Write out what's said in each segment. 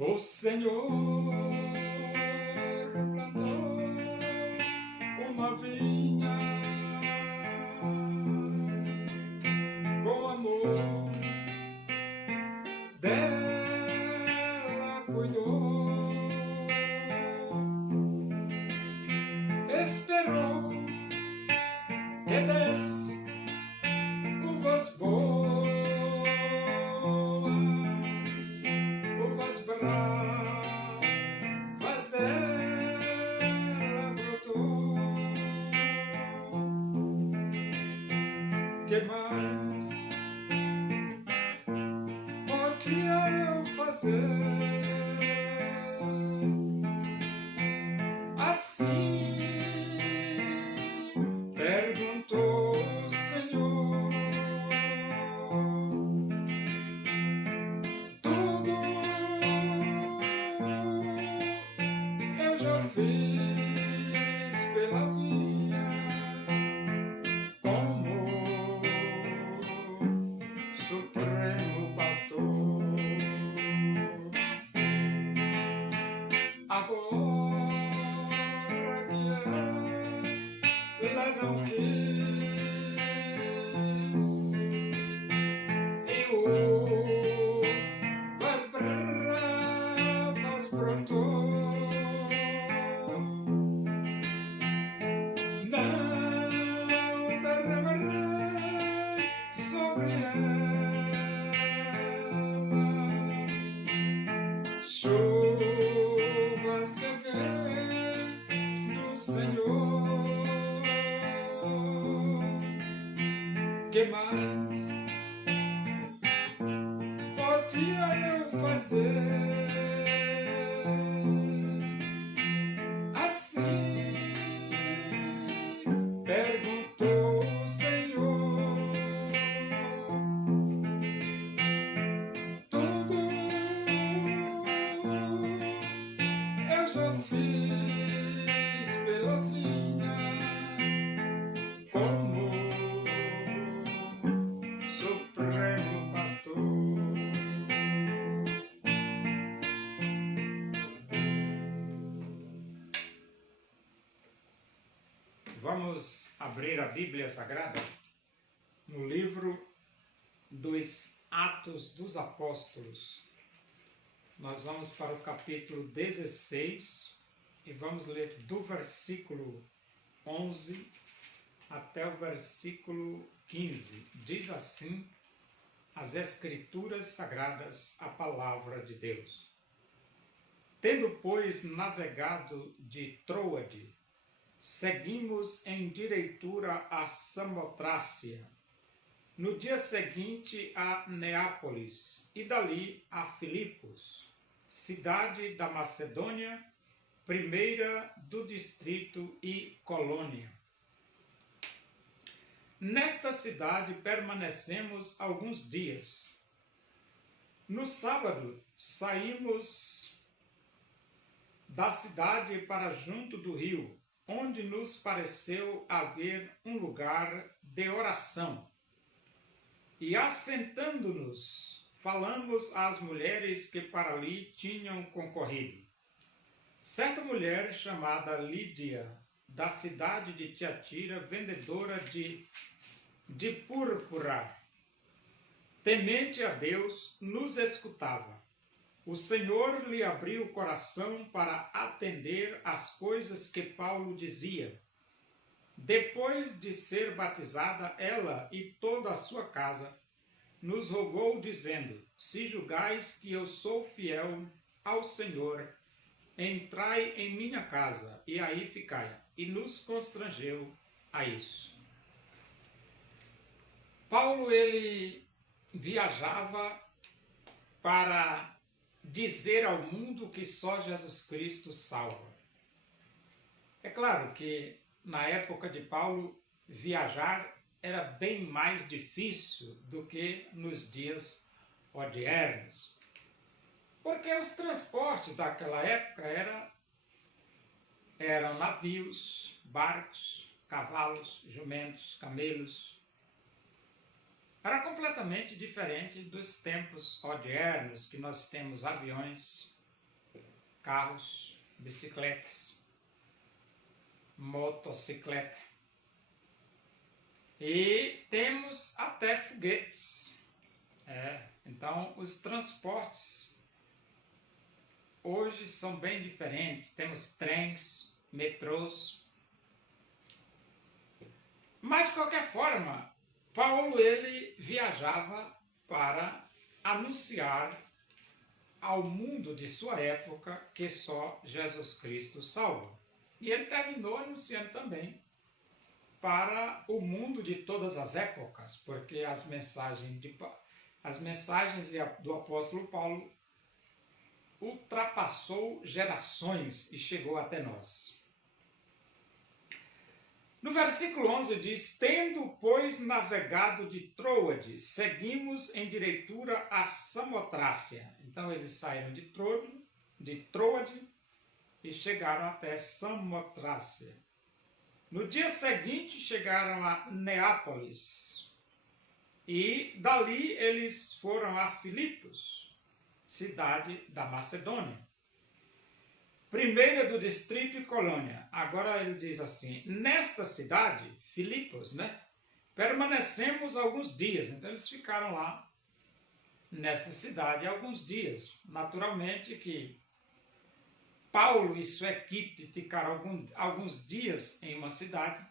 O Senhor plantou uma vinha com amor, dela cuidou, esperou que desse uvas boas, uvas bravas dela brotou. Que mais podia eu fazer? Assim perguntou o Senhor. Tudo eu já fiz pela vinha, como Supremo Pastor. Agora que ela não quis, e uvas bravas brotou. Não derramarei sobre ela chuvas que vêm do Senhor. Que mais podia eu fazer? Assim perguntou o Senhor. Tudo eu já fiz pela vinha, como Supremo Pastor. Vamos abrir a Bíblia Sagrada no livro dos Atos dos Apóstolos. Nós vamos para o capítulo 16 e vamos ler do versículo 11 até o versículo 15. Diz assim as Escrituras Sagradas, a Palavra de Deus. Tendo, pois, navegado de Troade, seguimos em direitura a Samotrácia, no dia seguinte a Neápolis e dali a Filipos, cidade da Macedônia, primeira do distrito e colônia. Nesta cidade permanecemos alguns dias. No sábado saímos da cidade para junto do rio, onde nos pareceu haver um lugar de oração. E assentando-nos, falamos às mulheres que para ali tinham concorrido. Certa mulher chamada Lídia, da cidade de Tiatira, vendedora de púrpura, temente a Deus, nos escutava. O Senhor lhe abriu o coração para atender às coisas que Paulo dizia. Depois de ser batizada, ela e toda a sua casa, nos rogou, dizendo: se julgais que eu sou fiel ao Senhor, entrai em minha casa e aí ficai. E nos constrangeu a isso. Paulo, ele viajava para dizer ao mundo que só Jesus Cristo salva. É claro que na época de Paulo, viajar era bem mais difícil do que nos dias odiernos. Porque os transportes daquela época eram navios, barcos, cavalos, jumentos, camelos. Era completamente diferente dos tempos odiernos, que nós temos aviões, carros, bicicletas, motocicleta. E temos até foguetes. Então, os transportes hoje são bem diferentes. Temos trens, metrôs. Mas, de qualquer forma, Paulo ele viajava para anunciar ao mundo de sua época que só Jesus Cristo salva. E ele terminou anunciando também para o mundo de todas as épocas, porque as mensagens do apóstolo Paulo ultrapassou gerações e chegou até nós. No versículo 11 diz: tendo, pois, navegado de Troade, seguimos em direitura a Samotrácia. Então eles saíram de Troade e chegaram até Samotrácia. No dia seguinte chegaram a Neápolis e dali eles foram a Filipos, cidade da Macedônia, primeira do distrito e colônia. Agora ele diz assim: nesta cidade, Filipos, permanecemos alguns dias. Então eles ficaram lá nessa cidade alguns dias. Naturalmente que Paulo e sua equipe ficaram alguns dias em uma cidade,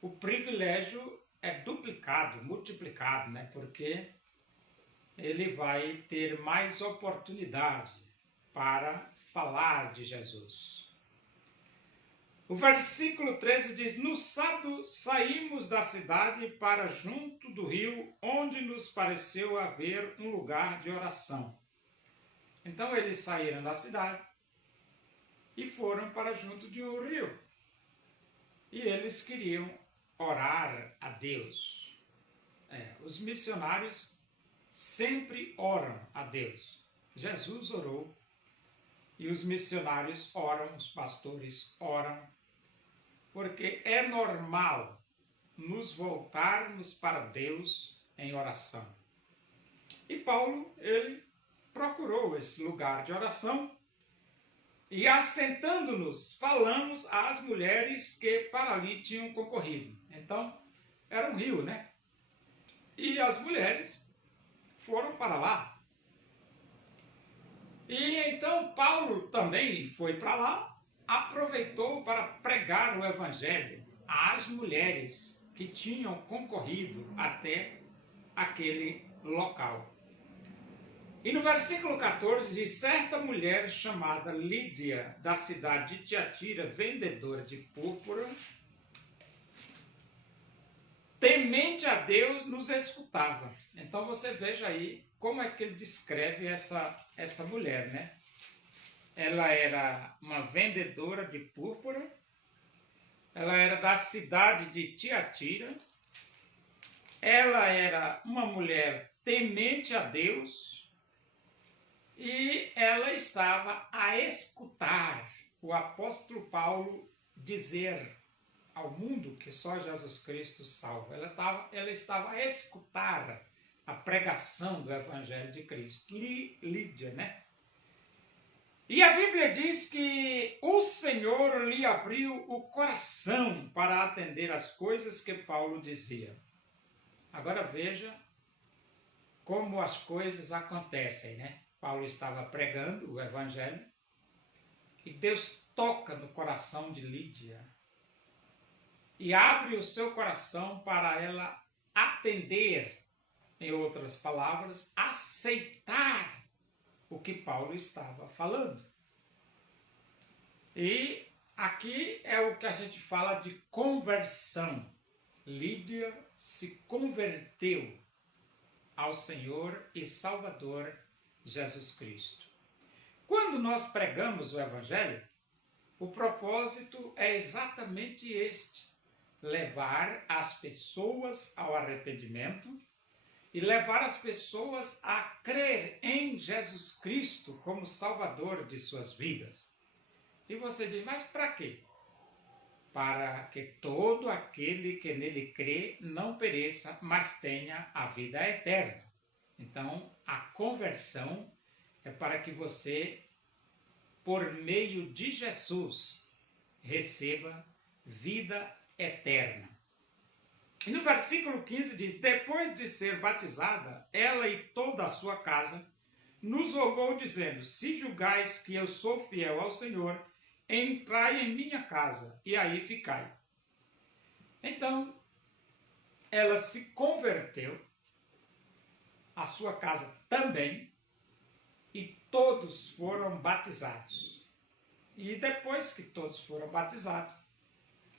o privilégio é duplicado, multiplicado, porque ele vai ter mais oportunidade para falar de Jesus. O versículo 13 diz: no sábado saímos da cidade para junto do rio, onde nos pareceu haver um lugar de oração. Então eles saíram da cidade e foram para junto de um rio. E eles queriam orar a Deus. Os missionários sempre oram a Deus. Jesus orou e os missionários oram, os pastores oram, porque é normal nos voltarmos para Deus em oração. E Paulo, ele procurou esse lugar de oração e, assentando-nos, falamos às mulheres que para ali tinham concorrido. Então, era um rio, E as mulheres foram para lá. E então Paulo também foi para lá, aproveitou para pregar o evangelho às mulheres que tinham concorrido até aquele local. E no versículo 14 diz: certa mulher chamada Lídia, da cidade de Tiatira, vendedora de púrpura, temente a Deus, nos escutava. Então você veja aí como é que ele descreve essa mulher, Ela era uma vendedora de púrpura, ela era da cidade de Tiatira, ela era uma mulher temente a Deus, e ela estava a escutar o apóstolo Paulo dizer ao mundo que só Jesus Cristo salva. Ela estava a escutar a pregação do Evangelho de Cristo. Lídia, E a Bíblia diz que o Senhor lhe abriu o coração para atender às coisas que Paulo dizia. Agora veja como as coisas acontecem, Paulo estava pregando o Evangelho e Deus toca no coração de Lídia e abre o seu coração para ela atender, em outras palavras, aceitar o que Paulo estava falando. E aqui é o que a gente fala de conversão. Lídia se converteu ao Senhor e Salvador Jesus Cristo. Quando nós pregamos o Evangelho, o propósito é exatamente este: levar as pessoas ao arrependimento e levar as pessoas a crer em Jesus Cristo como Salvador de suas vidas. E você diz, mas para quê? Para que todo aquele que nele crê não pereça, mas tenha a vida eterna. Então, a conversão é para que você por meio de Jesus, receba vida eterna. E no versículo 15 diz: depois de ser batizada, ela e toda a sua casa, nos rogou dizendo: se julgais que eu sou fiel ao Senhor, entrai em minha casa e aí ficai. Então, ela se converteu, a sua casa também, e todos foram batizados. E depois que todos foram batizados,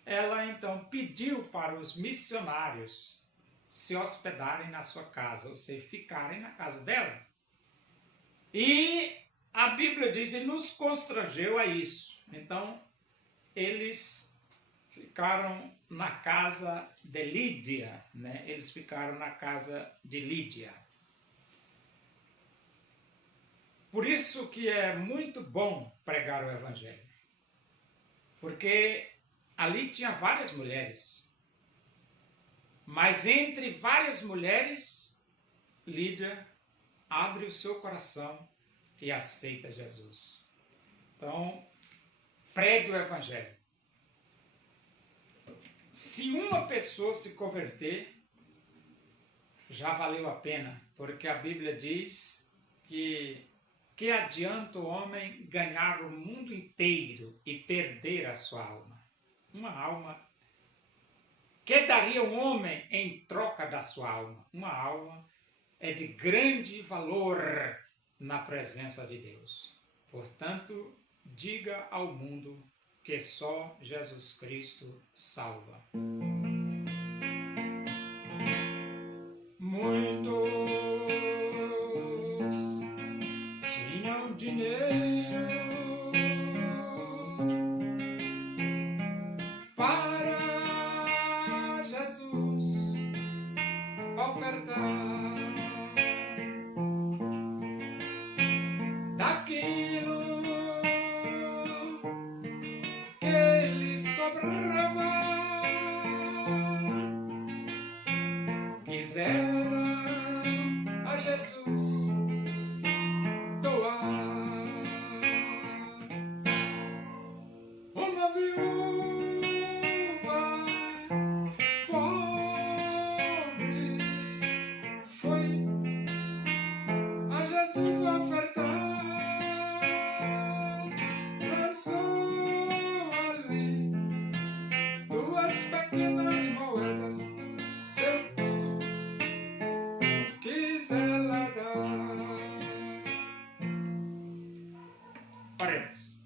ela então pediu para os missionários se hospedarem na sua casa, ou seja, ficarem na casa dela. E a Bíblia diz, e nos constrangeu a isso. Então, eles ficaram na casa de Lídia, né? Eles ficaram na casa de Lídia. Por isso que é muito bom pregar o Evangelho. Porque ali tinha várias mulheres. Mas entre várias mulheres, Lídia abre o seu coração e aceita Jesus. Então, pregue o Evangelho. Se uma pessoa se converter, já valeu a pena, porque a Bíblia diz que adianta o homem ganhar o mundo inteiro e perder a sua alma. Uma alma. Que daria um homem em troca da sua alma? Uma alma é de grande valor na presença de Deus. Portanto, diga ao mundo que só Jesus Cristo salva. Muitos tinham dinheiro para Jesus ofertar. Daquilo que lhe sobrava, quiseram a Jesus doar. Uma viúva pobre foi a Jesus ofertar. Lançou ali 2 pequenas moedas, seu tudo quis ela dar. Oremos.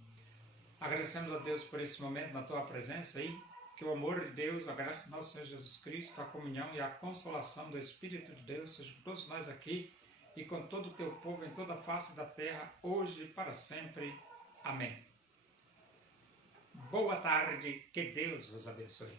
Agradecemos a Deus por esse momento na tua presença aí, que o amor de Deus, a graça de nosso Senhor Jesus Cristo, a comunhão e a consolação do Espírito de Deus seja com todos nós aqui e com todo o teu povo em toda a face da terra, hoje e para sempre. Amém. Boa tarde, que Deus vos abençoe.